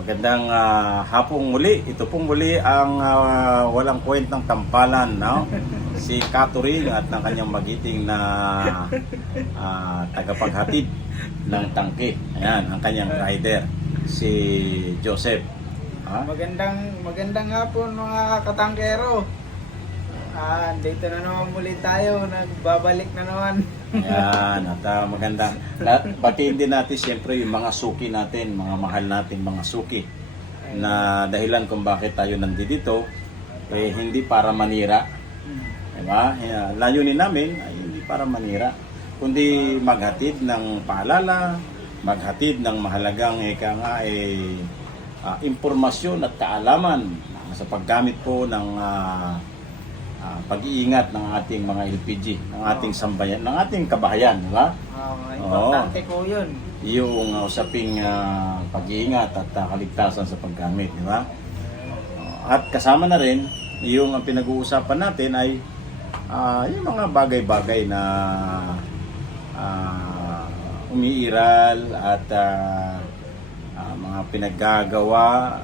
Magandang ah, hapong muli. Ito pong muli ang ah, walang kwentang tampalan, no? Si Katuring at ng kanyang magiting na ah, tagapaghatid ng tangke. Ayan, ang kanyang rider, si Joseph. Ha? Magandang magandang hapon mga katangkero. Ah, dito na naman muli tayo, nagbabalik na naman. Ayan, at ah, maganda. La- Batiin din natin siyempre yung mga suki natin, mga mahal natin mga suki. Na dahilan kung bakit tayo nandito, eh, hindi para manira, Diba? Yeah, layunin namin ay hindi para manira, kundi maghatid ng paalala, maghatid ng mahalagang eka nga eh, ah, impormasyon at kaalaman sa paggamit po ng ah, ah, pag-iingat ng ating mga LPG, ng ating sambayan, ng ating kabahayan, di ba? Ah, importante ko yun. Yung uh, usaping ah, pag-iingat at ah, kaligtasan sa paggamit, di ba? At kasama na rin, yung ang pinag-uusapan natin ay ah, yung mga bagay-bagay na ah, umiiral at ah, ah, mga pinaggagawa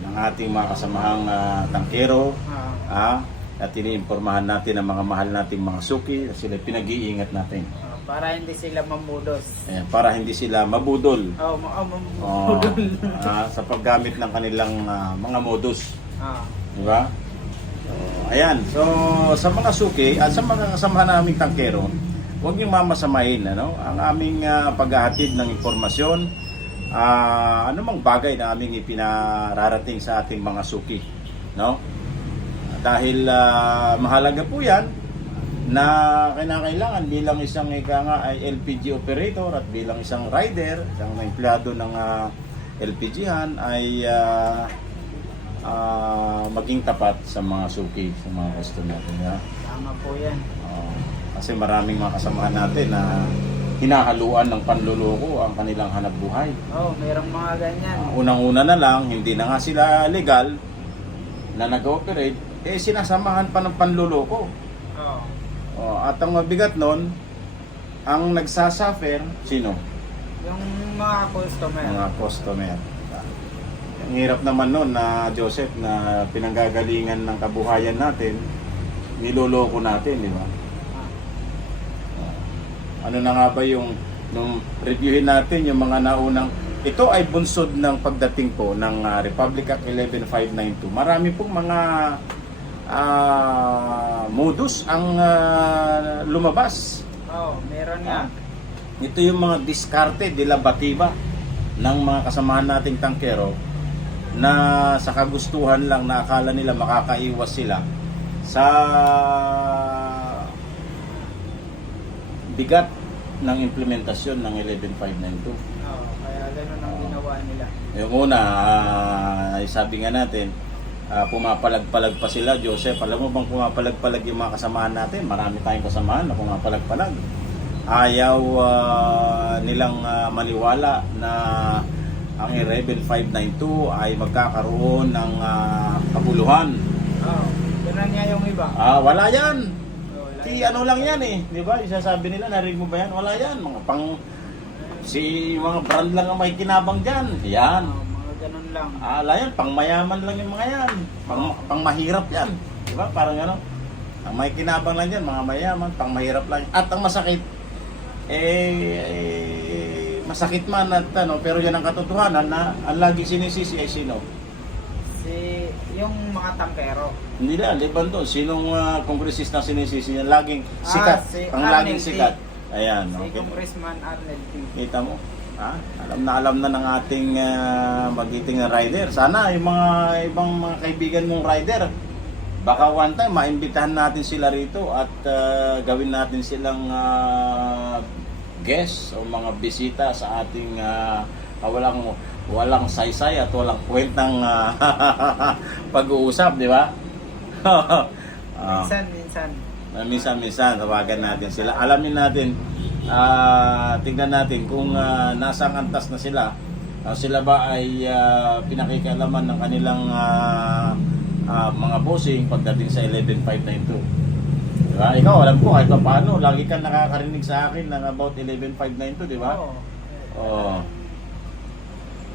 ng ating mga kasamahang ah, tangkero Ah, ah, at iniimpormahan natin ang mga mahal nating mga suki at sila pinag-iingat natin ah, para hindi sila mamudos. Ayan, para hindi sila mabudol Oh, ma- oh, Oh, mamudol. ah, sa paggamit ng kanilang ah, mga modus, ah, di ba? So, ayan. So, sa mga suki at sa mga kasamahan naming tangkero, huwag niyong mamasamahin ano, ang aming ah, paghahatid ng impormasyon, ah, anumang bagay na aming ipinararating sa ating mga suki, no? Dahil ah, mahalaga po 'yan na kinakailangan bilang isang ika nga ay LPG operator at bilang isang rider, isang empleyado ng ah, LPG-han ay ah, ah, maging tapat sa mga suki, sa mga customer. Yeah? tama po yan. Oo. kasi maraming mga kasamahan natin na hinahaluan ng panluloko ang kanilang hanap buhay. Oh, merong mga ganyan. Ah, Unang-una na lang, hindi na nga sila legal na nag-ooperate, eh sinasamahan pa ng panluloko. Oh, Oh, at ang mabigat nun, ang nagsasuffer, sino? yung mga customer. Mga customer. Ang hirap naman nun na Joseph na pinanggagalingan ng kabuhayan natin, niloloko natin, di ba? Ah, Ano na nga ba yung nung reviewin natin yung mga naunang ito ay bunsod ng pagdating po ng ah, Republic Act 11592. Marami pong mga ah, modus ang ah, lumabas. oh, meron nga. Ito yung mga diskarte de la batiba ng mga kasamahan nating tangkero na sa kagustuhan lang na akala nila makakaiwas sila sa bigat ng implementasyon ng 11592. Oh, kaya ganun ang ginawa nila. Yung una, ah, ay sabi nga natin, ah, pumapalag-palag pa sila, Joseph. Alam mo bang pumapalag-palag yung mga kasamahan natin? Marami tayong kasamahan na pumapalag-palag. Ayaw ah, nilang ah, maniwala na ang Rebel 592 ay magkakaroon ng ah, kabuluhan. Oh, ganun nga yung iba. Ah, wala yan. Oh, wala ano lang yan eh, di ba? Isasabi nila, narinig mo ba yan? Wala yan. Mga pang, si mga brand lang ang may kinabang dyan. Yan. Oh, ganun lang. Ala yan, pang mayaman lang yung mga yan. Pang, pang mahirap yan. Di ba? Parang ano. Ang may kinabang lang yan, mga mayaman, pang mahirap lang. At ang masakit, eh, eh, masakit man at ano, pero yan ang katotohanan na ang lagi sinisisi ay sino? Si, yung mga tangkero. Hindi na, liban doon. Sinong uh, kongresista sinisisi yan? Laging Ah, sikat. si ang Arnel laging sikat. Ayan, Si okay. Congressman Arnel P. Kita mo? Ha? Alam na alam na ng ating uh, magiting na rider. Sana yung mga ibang mga kaibigan mong rider, baka one time maimbitahan natin sila rito at uh, gawin natin silang uh, guest o mga bisita sa ating uh, walang walang saysay at walang kwentang uh, pag-uusap, di ba? Ah. Minsan, minsan. Na minsan-minsan tawagan natin sila. Alamin natin, ah tingnan natin kung ah, nasa ang antas na sila. Ah, sila ba ay ah, pinakikialaman ng kanilang ah, ah, mga bossing pagdating sa 11592. Diba? Ikaw, alam ko kahit pa paano, lagi kang nakakarinig sa akin ng about 11592, di ba? Oo. Oo.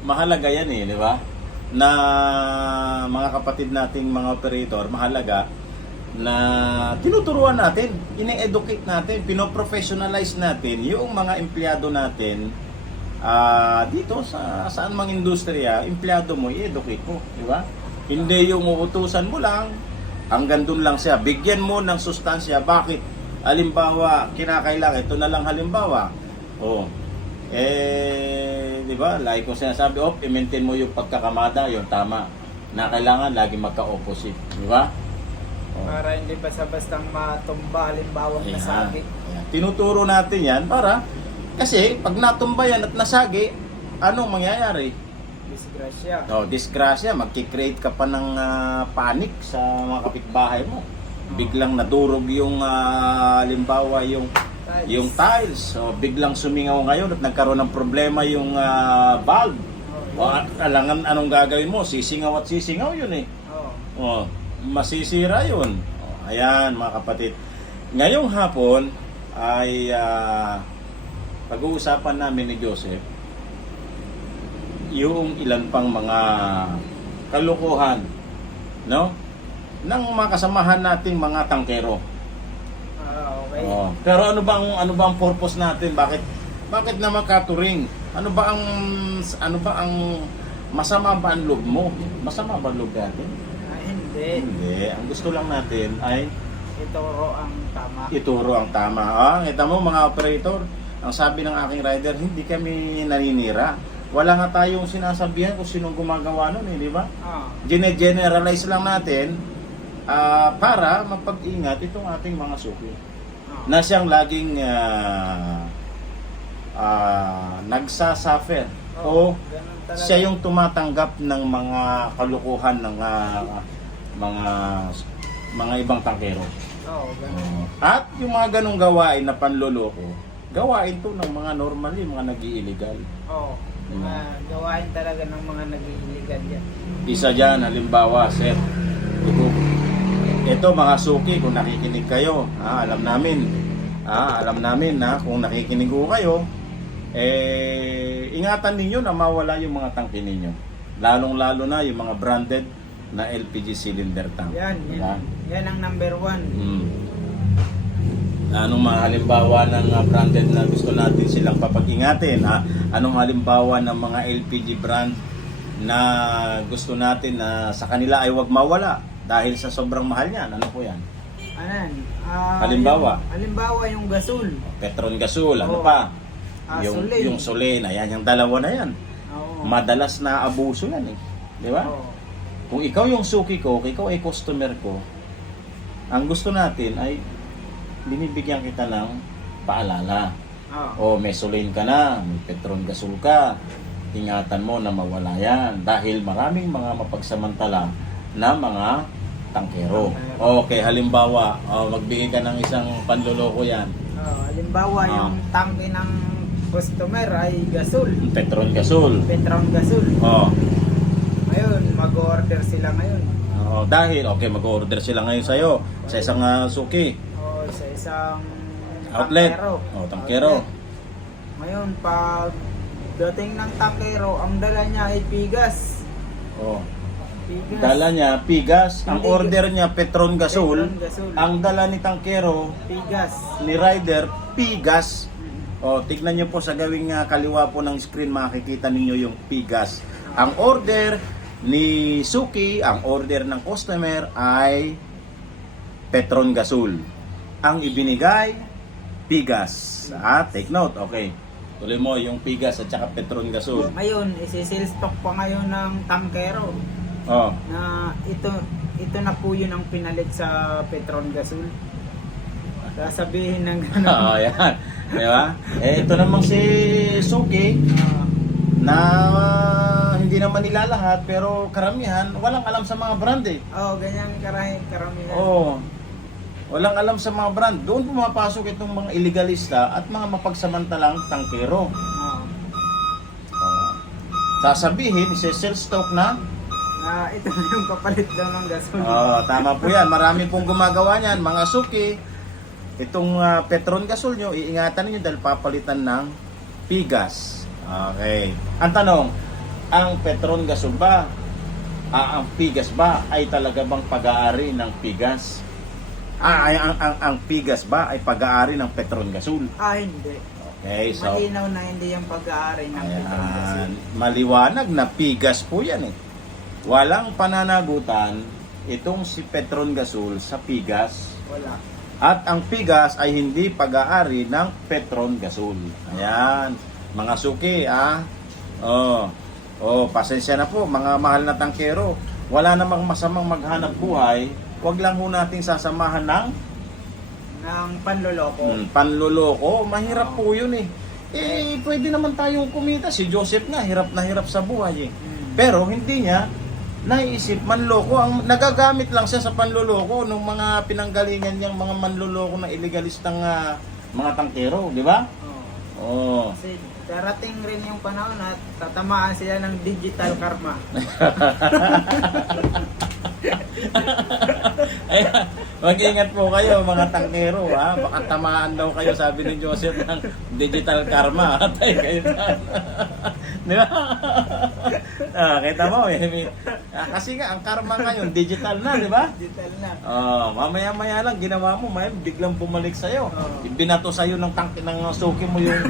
Mahalaga yan eh, di ba? na mga kapatid nating mga operator, mahalaga na tinuturuan natin, ine-educate natin, pinoprofessionalize natin yung mga empleyado natin ah, dito sa saan mang industriya, empleyado mo, i-educate mo, di ba? Hindi yung uutusan mo lang, hanggang doon lang siya. Bigyan mo ng sustansya. Bakit? Halimbawa, kinakailangan, ito na lang halimbawa. Oh, eh, di ba? Like ko sinasabi, oh, i-maintain mo yung pagkakamada, yung tama. Na kailangan lagi magka-opposite, di ba? Para hindi basta-bastang matumba halimbawa Ayan. nasagi. Ayan. Tinuturo natin yan para kasi pag natumba yan at nasagi, anong mangyayari? Disgrasya. Oh, disgrasya, magki-create ka pa ng ah, panic sa mga kapitbahay mo. Biglang nadurog yung ah, halimbawa yung Tiles. yung tiles. So, biglang sumingaw ngayon at nagkaroon ng problema yung ah, valve. Oh, O, alangan anong gagawin mo? Sisingaw at sisingaw yun eh. oh. Oh, masisira yun. Oh, ayan mga kapatid. Ngayong hapon ay ah, pag-uusapan namin ni Joseph yung ilan pang mga kalukuhan no ng mga kasamahan nating mga tangkero. Ah, okay. Oh. Pero ano bang ano ba ang purpose natin? Bakit bakit naman catering? Ano ba ang ano ba ang masama ba ang loob mo? Masama ba ang loob natin? Hindi. Hindi. Ang gusto lang natin ay Ituro ang tama. ituro ang tama. Ah, kita mo mga operator, ang sabi ng aking rider, hindi kami naninira. Wala nga tayong sinasabihan kung sinong gumagawa nun eh, di ba? Ah, Gine-generalize lang natin ah, para mapag-ingat itong ating mga suki. ah. Na siyang laging ah, ah, nagsasuffer o ganun talaga. siya yung tumatanggap ng mga kalukuhan ng ah, mga mga ibang tangkero. Oo, ganun. At yung mga ganong gawain na panloloko, gawain to ng mga normally, mga nag-iillegal. Oo. Diba? Mga gawain talaga ng mga nag-iiligan yan. Isa dyan, halimbawa, sir, ito, ito mga suki, kung nakikinig kayo, ah, alam namin, ah, alam namin na kung nakikinig ko kayo, eh, ingatan ninyo na mawala yung mga tangke ninyo. Lalong-lalo na yung mga branded na LPG cylinder tank. Yan, Diba? yan. Yan ang number one. Mm. Anong mga halimbawa ng uh, branded na gusto natin silang papag-ingatin? Ha? Anong halimbawa ng mga LPG brand na gusto natin na sa kanila ay wag mawala dahil sa sobrang mahal niyan? Ano po yan? Ano yan? Ah, Halimbawa? Yung, halimbawa yung gasol. Petron Gasol, ano Oo. pa? Ah, yung, Soleil. yung Soleil, ayan, yung dalawa na yan. Oo. Madalas na abuso yan eh. Di ba? Oo. Kung ikaw yung suki ko, kung ikaw ay customer ko, ang gusto natin ay binibigyan kita ng paalala. Oo. O may sulin ka na, may petron gasol ka, ingatan mo na mawala yan. Dahil maraming mga mapagsamantala na mga tangkero. Okay, halimbawa, oh, magbigay ka ng isang panloloko yan. Oo, halimbawa Ah. yung tangke ng customer ay gasol. Petron gasol. Petron gasol. Oh, Ngayon, mag-order sila ngayon. oh, dahil, okay, mag-order sila ngayon sa'yo sa isang ah, suki. O sa isang Outlet. tangkero. Oh, tangkero. Outlet. Ngayon, pag dating ng tangkero, ang dala niya ay pigas. Oh, Pigas. dala niya, pigas. Ang Hindi. order niya, Petron gasol. Petron gasol. Ang dala ni tangkero, Pigas. ni rider, pigas. Mm. O, tignan nyo po sa gawing ah, kaliwa po ng screen, makikita ninyo yung pigas. Ang order ni Suki, ang order ng customer ay Petron Gasol. Ang ibinigay, pigas. Ah, take note, okay. Tuloy mo yung pigas at saka Petron Gasol. Ngayon, isi-sell stock pa ngayon ng tangkero Oh, na ito ito na po yun ang pinalit sa Petron Gasol. Sasabihin ng gano'n. oh yan. Di ba? Eh, ito namang si Suki, Ah, na ah, hindi naman nila lahat, pero karamihan, walang alam sa mga brand eh. oh, ganyan karay, karamihan. Oo. Walang alam sa mga brand. Doon pumapasok itong mga illegalista at mga mapagsamantalang tangkero. Ah, Oo. Sasabihin, isi-sell stock na. na ito na yung kapalit daw ng gasol. Oo, tama po yan. Marami pong gumagawa niyan. Mga suki, itong ah, Petron gasol nyo, iingatan niyo dahil papalitan ng pigas. Okay. Ang tanong, ang Petron gasol ba Ah, ang Pigas ba ay talaga bang pag-aari ng Pigas? Ah, ay, ang, ang, ang Pigas ba ay pag-aari ng Petron Gasol? Ah, hindi. Okay, so Malinaw na hindi yung pag-aari ng Petron kasi. ayan, maliwanag na Pigas po yan eh. Walang pananagutan itong si Petron Gasol sa Pigas Wala. at ang Pigas ay hindi pag-aari ng Petron Gasol. Ayan, mga suki ah. Oh, oh, pasensya na po mga mahal na tangkero. Wala namang masamang maghanap buhay. Huwag lang ho nating sasamahan ng Ng panloloko. Hmm, panloloko, mahirap po yun eh. Eh, pwede naman tayong kumita. Si Joseph nga, hirap na hirap sa buhay eh. Hmm. Pero hindi niya naisip manloko. Ang nagagamit lang siya sa panloloko ng mga pinanggalingan niyang mga manloloko na illegalistang ah, mga tangkero, di ba? Oo. Oh. Kasi darating rin yung panahon at tatamaan sila ng digital karma. Ay, mag-ingat po kayo mga tangkero ha. Baka tamaan daw kayo sabi ni Joseph ng digital karma. Atay kayo na. Di ba? ah, kita mo eh. Ah, kasi nga ang karma ngayon digital na, di ba? digital na. Oh, mamaya-maya lang ginawa mo, may biglang bumalik sa iyo. Oo. Ibinato sa iyo ng tangke ng suki mo yung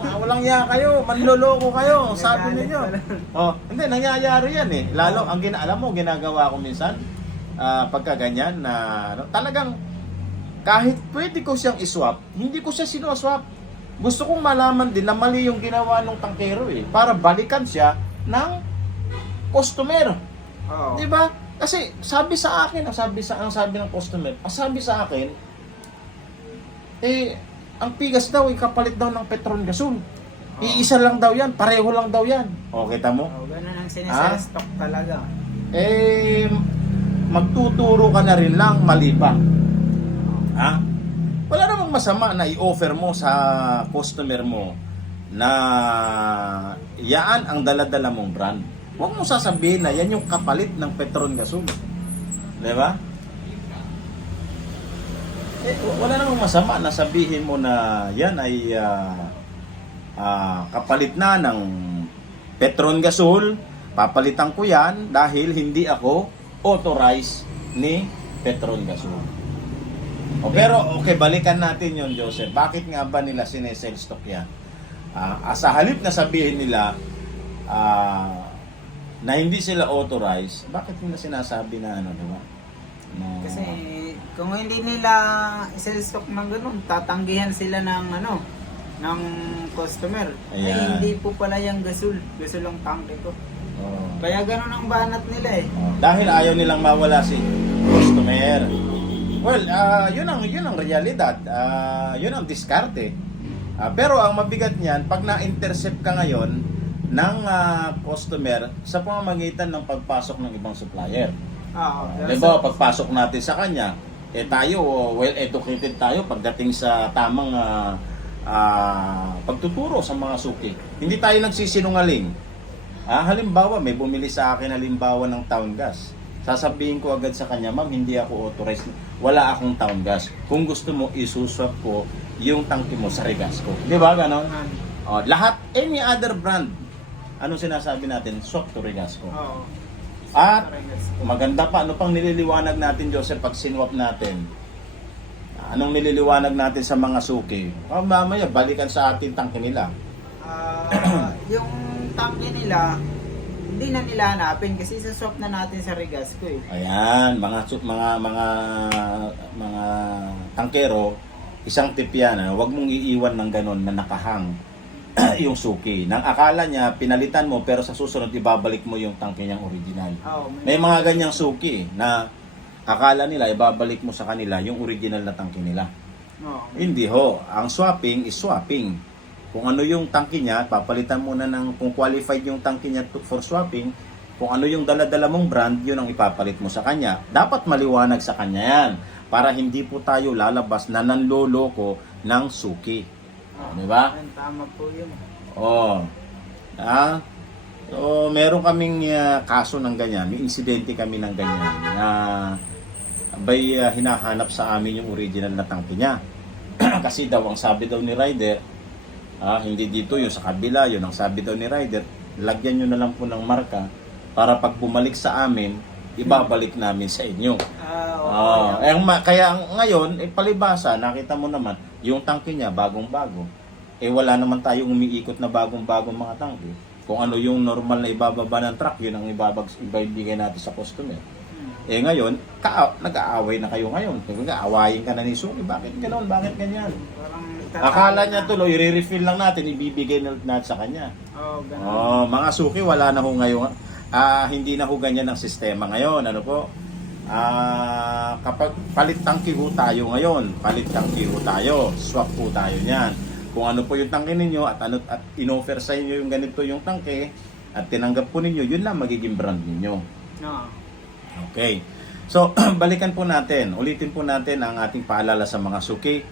mga walang ya kayo, manloloko kayo, sabi pala. Oh, hindi nangyayari 'yan eh. Lalo ang gina alam mo ginagawa ko minsan ah, pagka ganyan na ano, talagang kahit pwede ko siyang iswap, hindi ko siya sinoswap. Gusto kong malaman din na mali yung ginawa ng tangkero eh para balikan siya ng customer. Oo. Di ba? Kasi sabi sa akin, ang sabi sa ang sabi ng customer, ang sabi sa akin eh ang pigas daw ay kapalit daw ng Petron Gasol. Iisa lang daw 'yan, pareho lang daw 'yan. O kita mo? Oh, ganun ang Ah? sinesell stock talaga. Eh magtuturo ka na rin lang mali pa. Ha? Wala namang masama na i-offer mo sa customer mo na yaan ang daladala mong brand. Huwag mo sasabihin na yan yung kapalit ng Petron Gasol. Di ba? Eh, wala namang masama na sabihin mo na yan ay ah, ah, kapalit na ng Petron Gasol. Papalitan ko yan dahil hindi ako authorized ni Petron Gasol. O pero okay, balikan natin yon Joseph. Bakit nga ba nila sinesell stock yan? Ah, sa halip na sabihin nila ah, na hindi sila authorized, bakit nila sinasabi na ano, di ba? Na, Kasi kung hindi nila sell stock ng ganun, tatanggihan sila ng ano, ng customer. Ay Ayan. hindi po pala yung gasol. Gasol ang tangke ko. Oo. Kaya ganun ang banat nila eh. Oh, dahil ayaw nilang mawala si customer. Well, ah, yun ang yun ang realidad. Ah, yun ang diskarte. Ah, pero ang mabigat niyan, pag na-intercept ka ngayon ng ah, customer sa pamamagitan ng pagpasok ng ibang supplier. Oo. Uh, Di ba, pagpasok natin sa kanya, eh tayo, well educated tayo pagdating sa tamang ah, ah, pagtuturo sa mga suki. Hindi tayo nagsisinungaling. Ah, halimbawa, may bumili sa akin halimbawa ng town gas. Sasabihin ko agad sa kanya, ma'am, hindi ako authorized. Wala akong town gas. Kung gusto mo, isuswap ko yung tangke mo sa regas ko. Di ba, ganon? Oh, lahat, any other brand, anong sinasabi natin? Swap to regas ko. Oo. At maganda pa, ano pang nililiwanag natin, Joseph, pag sinwap natin? Anong nililiwanag natin sa mga suki? Oh, mamaya, balikan sa atin tangke nila. Ah, yung tangke nila, hindi na nila hanapin kasi sa swap na natin sa regas ko eh. Ayan, mga mga mga mga tangkero, isang tip yan, ano, huwag mong iiwan ng ganon na nakahang yung suki. Nang akala niya, pinalitan mo, pero sa susunod, ibabalik mo yung tangke niyang original. Oo. May mga ganyang suki na akala nila, ibabalik mo sa kanila yung original na tangke nila. Oo. Hindi ho. Ang swapping is swapping. Kung ano yung tangke niya, papalitan mo na ng kung qualified yung tangke niya to- for swapping, kung ano yung dala-dala mong brand, yun ang ipapalit mo sa kanya. Dapat maliwanag sa kanya yan para hindi po tayo lalabas na nanloloko ng suki. Di ba? Tama po yun. Oh. Ah. So, meron kaming ah, kaso ng ganyan, may insidente kami ng ganyan na bay ah, hinahanap sa amin yung original na tangke niya. Kasi daw ang sabi daw ni Ryder, ah, hindi dito yung sa kabila, yun ang sabi daw ni Ryder, lagyan nyo na lang po ng marka para pag bumalik sa amin, ibabalik namin sa inyo. Ah, Oh, okay. eh, ang ma- kaya ang- ngayon, eh, palibasa, nakita mo naman, yung tangke niya, bagong-bago. Eh, wala naman tayong umiikot na bagong-bagong mga tangke. Kung ano yung normal na ibababa ng truck, yun ang ibabag, ibibigay natin sa customer. Hmm. Eh ngayon, ka nag-aaway na kayo ngayon. Kaya nga, awayin ka na ni Suki. Bakit ganoon? Bakit ganyan? Parang Akala niya tuloy, i-refill lang natin, ibibigay na natin sa kanya. Oh, ganun. Oh, mga Suki, wala na ho ngayon. Ah, hindi na ho ganyan ang sistema ngayon. Ano po? Ah, kapag palit tangki ho tayo ngayon, palit tangki ho tayo, swap po tayo niyan. Kung ano po yung tangke ninyo at ano at inoffer sa inyo yung ganito yung tangke at tinanggap po ninyo, yun lang magiging brand ninyo. No. Okay. So, balikan po natin. Ulitin po natin ang ating paalala sa mga suki.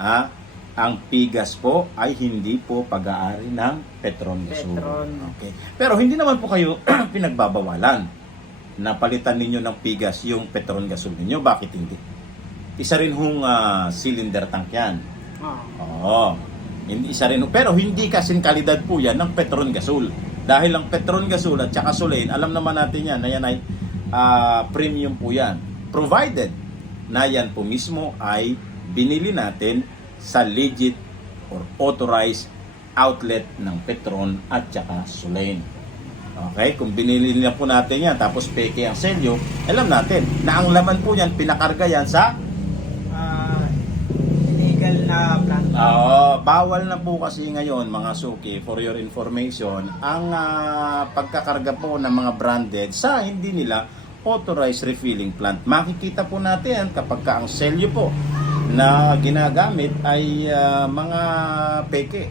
Ah, ang pigas po ay hindi po pag-aari ng Petron Gasol. Petron. Okay. Pero hindi naman po kayo pinagbabawalan na palitan ninyo ng pigas yung Petron Gasol ninyo. Bakit hindi? Isa rin hong ah, cylinder tank yan. Oh. Oo. Hindi isa rin. Pero hindi kasing kalidad po yan ng Petron Gasol. Dahil ang Petron Gasol at saka Soleil, alam naman natin yan na yan ay ah, premium po yan. Provided na yan po mismo ay binili natin sa legit or authorized outlet ng Petron at saka Soleil. Okay, kung binili na po natin yan tapos peke ang selyo, alam natin na ang laman po yan pinakarga yan sa Ah, illegal na plant. Oo, bawal na po kasi ngayon mga suki for your information ang ah, pagkakarga po ng mga branded sa hindi nila authorized refilling plant. Makikita po natin kapag ka ang selyo po na ginagamit ay ah, mga peke.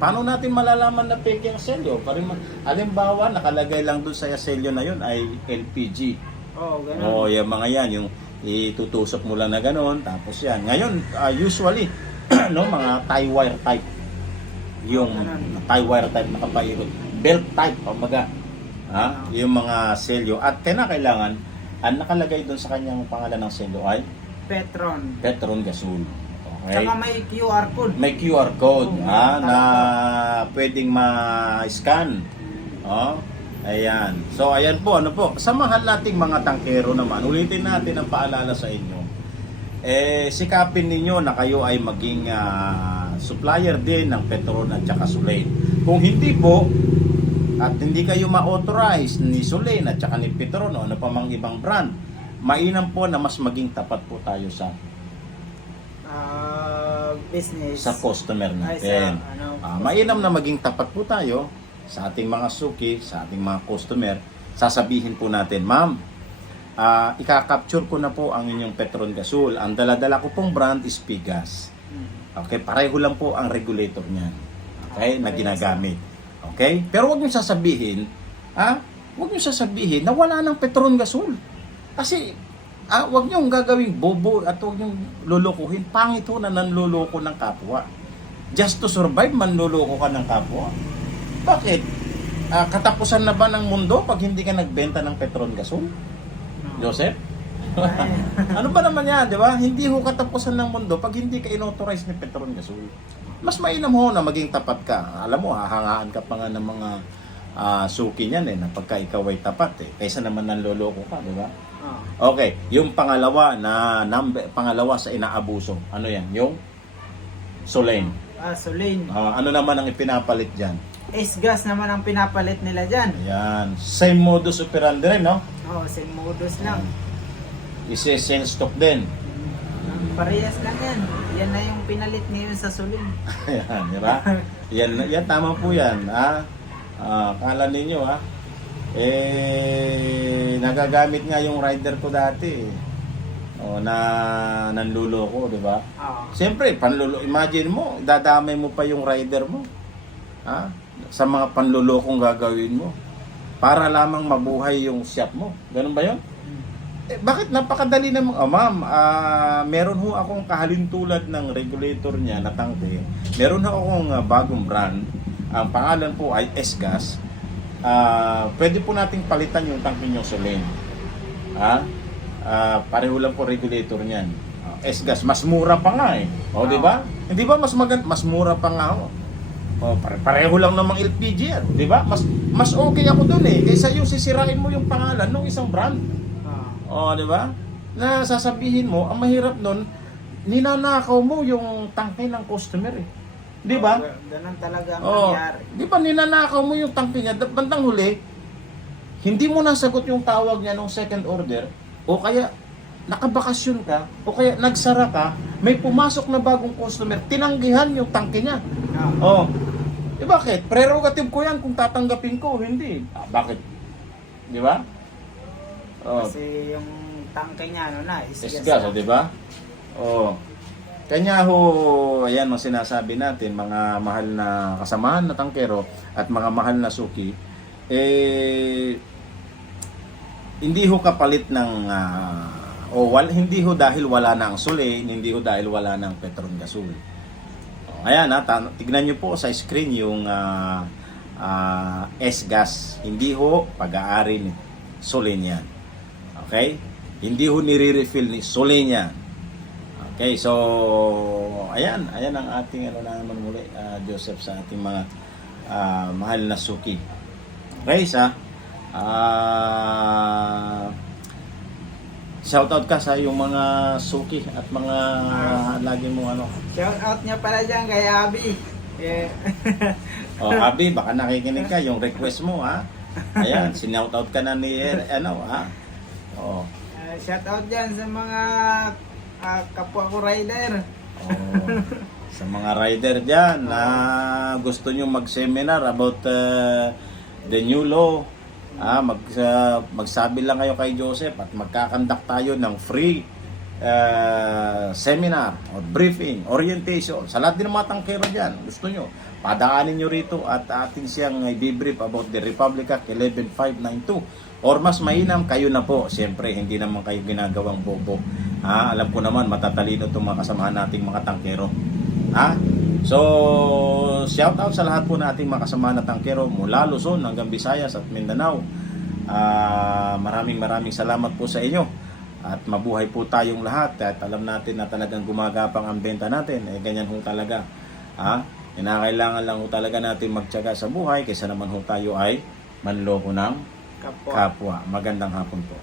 Paano natin malalaman na peke ang selyo? Parin halimbawa, nakalagay lang doon sa selyo na yun ay LPG. Oh, ganun. Oo, yung mga yan, yung itutusok mo lang na gano'n, tapos yan. Ngayon, ah, usually, no, mga tie wire type. Yung Ganun. tie wire type na kapairot. Belt type, pamaga. Ha? Yung mga selyo. At kailangan, ang nakalagay doon sa kanyang pangalan ng selyo ay Petron. Petron Gasol. Okay? Tsaka may QR code. May QR code Oo, ha, may na pwedeng ma-scan. Oh, ayan. So, ayan po, ano po. Sa mahal nating mga tangkero naman, ulitin natin ang paalala sa inyo. Eh, sikapin ninyo na kayo ay maging ah, supplier din ng Petron at saka Sulain. Kung hindi po, at hindi kayo ma-authorize ni Sulain at saka ni Petron o ano pa mang ibang brand, mainam po na mas maging tapat po tayo sa Ah, business. sa customer Ay, natin. sa, ano, Ah, mainam na maging tapat po tayo sa ating mga suki, sa ating mga customer. Sasabihin po natin, ma'am, ah, ika-capture ko na po ang inyong Petron Gasol. Ang daladala ko pong brand is Pigas. Hmm. Okay, pareho lang po ang regulator niyan. Okay, na ginagamit. Okay? Pero wag niyo sasabihin, ha? Wag niyo sasabihin na wala ng Petron Gasol. Kasi ah, wag niyo gagawing bobo at wag niyo lulukuhin. Pangit ho na nanluloko ng kapwa. Just to survive, manluloko ka ng kapwa. Bakit? Ah, katapusan na ba ng mundo pag hindi ka nagbenta ng Petron Gasol? Joseph? Ano ba naman yan, di ba? Hindi ho katapusan ng mundo pag hindi ka inauthorize ni Petron Gasol. Mas mainam ho na maging tapat ka. Alam mo, hahangaan ka pa nga ng mga ah, suki niyan eh, na pagka ikaw ay tapat eh. Kaysa naman nanloloko ka, di ba? Oh. Okay, yung pangalawa na number, pangalawa sa inaabuso, ano yan? Yung Solen. Ah, Solane. Ah, ano naman ang ipinapalit dyan? S-gas naman ang pinapalit nila dyan. Ayan, same modus operandi rin, no? Oh, same modus lang. Isi-sell stock din. Parehas lang yan. Yan na yung pinalit ngayon sa Solane. Ayan, di ba? Yan, yan, tama po yan. Ha? Ah, kala ninyo, ha? Eh, nagagamit nga yung rider ko dati. eh. O, na nanluloko, di ba? Oh. Siyempre, panlulo, imagine mo, dadamay mo pa yung rider mo. Ha? Sa mga panlulokong gagawin mo. Para lamang mabuhay yung shop mo. Ganun ba yun? Eh, bakit napakadali naman? Oh, ma'am, ah, meron ho akong kahalintulad ng regulator niya na tangke. Meron ho akong ah, bagong brand. Ang pangalan po ay S-Gas. Ah, pwede po nating palitan yung tangke niyo Solen. Ha? Ah, pareho lang po regulator niyan. Ah, S-Gas, mas mura pa nga eh. O, di ba? Hindi ba mas maganda? Mas mura pa nga ho. Oh, pare pareho lang namang LPG yan, di ba? Mas mas okay ako doon eh kaysa yung sisirain mo yung pangalan ng isang brand. Ah. Oh, di ba? Na sasabihin mo, ang mahirap nun, ninanakaw mo yung tangke ng customer eh. Di ba? Oh, ganun talaga ang Oh, nangyari. di ba ninanakaw mo yung tangke niya? Da- Bandang huli, hindi mo nasagot yung tawag niya nung second order o kaya nakabakasyon ka o kaya nagsara ka, may pumasok na bagong customer, tinanggihan yung tangke niya. Ah. Oh. Eh bakit? Prerogative ko yan kung tatanggapin ko hindi. Ah, bakit? Di ba? Oh, Kasi yung tangke niya, ano na, is is gas, di ba? Oh. Kanya ho, ayan ang sinasabi natin, mga mahal na kasamahan na tangkero at mga mahal na suki, eh, hindi ho kapalit ng, ah, o wal, hindi ho dahil wala na ang suli, hindi ho dahil wala na ang petron gasol. Ayan, ha, tignan nyo po sa screen yung ah, ah, S-gas. Hindi ho pag-aari ni Solin yan. Okay? Hindi ho nire-refill ni Solin yan. Okay, so ayan, ayan ang ating ano na naman muli, ah, Joseph sa ating mga ah, mahal na suki. Okay, sa ah shoutout ka sa yung mga suki at mga lagi mo ano. Shout out niya pala dyan kay Abby. Eh, Oh, Abi, baka nakikinig ka yung request mo ha. Ayan, sinoutout ka na ni eh, ano ha. Oh. uh, shout out dyan sa mga ah, kapwa ko rider. Oh, sa mga rider dyan na gusto nyo mag-seminar about uh, the new law, ah, mag, uh, magsabi lang kayo kay Joseph at magkakandak tayo ng free uh, seminar or briefing, orientation. Sa lahat din ng mga tangkero dyan, gusto nyo, padaanin nyo rito at atin siyang i-brief about the Republic Act 11592. Or mas mainam, kayo na po. Siyempre, hindi naman kayo ginagawang bobo. Ha? Alam ko naman, matatalino itong mga kasamahan nating mga tangkero. Ha? So, shout out sa lahat po nating mga kasamahan na tangkero mula Luzon hanggang Visayas at Mindanao. Ah, maraming maraming salamat po sa inyo. At mabuhay po tayong lahat at alam natin na talagang gumagapang ang benta natin. Eh, ganyan ho talaga. Ha? Kinakailangan lang ho talaga natin magtyaga sa buhay kaysa naman ho tayo ay manloko ng Kapwa. kapwa. Magandang hapon po.